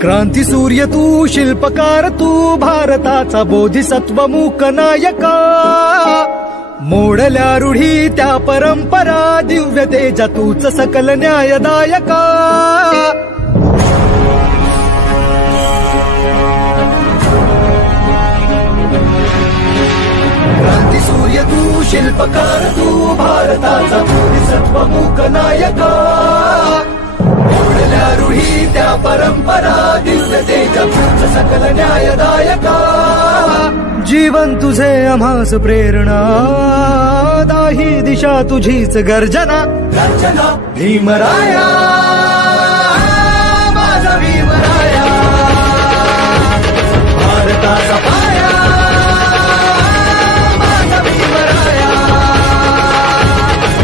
क्रांती सूर्य तू, शिल्पकार तू, भारताचा बोधिसत्व मूक नायका. मोडल्या रूढी त्या परंपरा, दिव्य तेजा तूच सकल न्यायदायका. क्रांती सूर्य तू, शिल्पकार तू, भारताचा बोधिसत्व मूक नायका. मोडल्या रूढी त्या परंपरा, दिव्य तेजा तूच सकल न्यायदायका. जीवन तुझे आम्हास प्रेरणा, दाही दिशा तुझीच गर्जना. गर्जना भीमराया.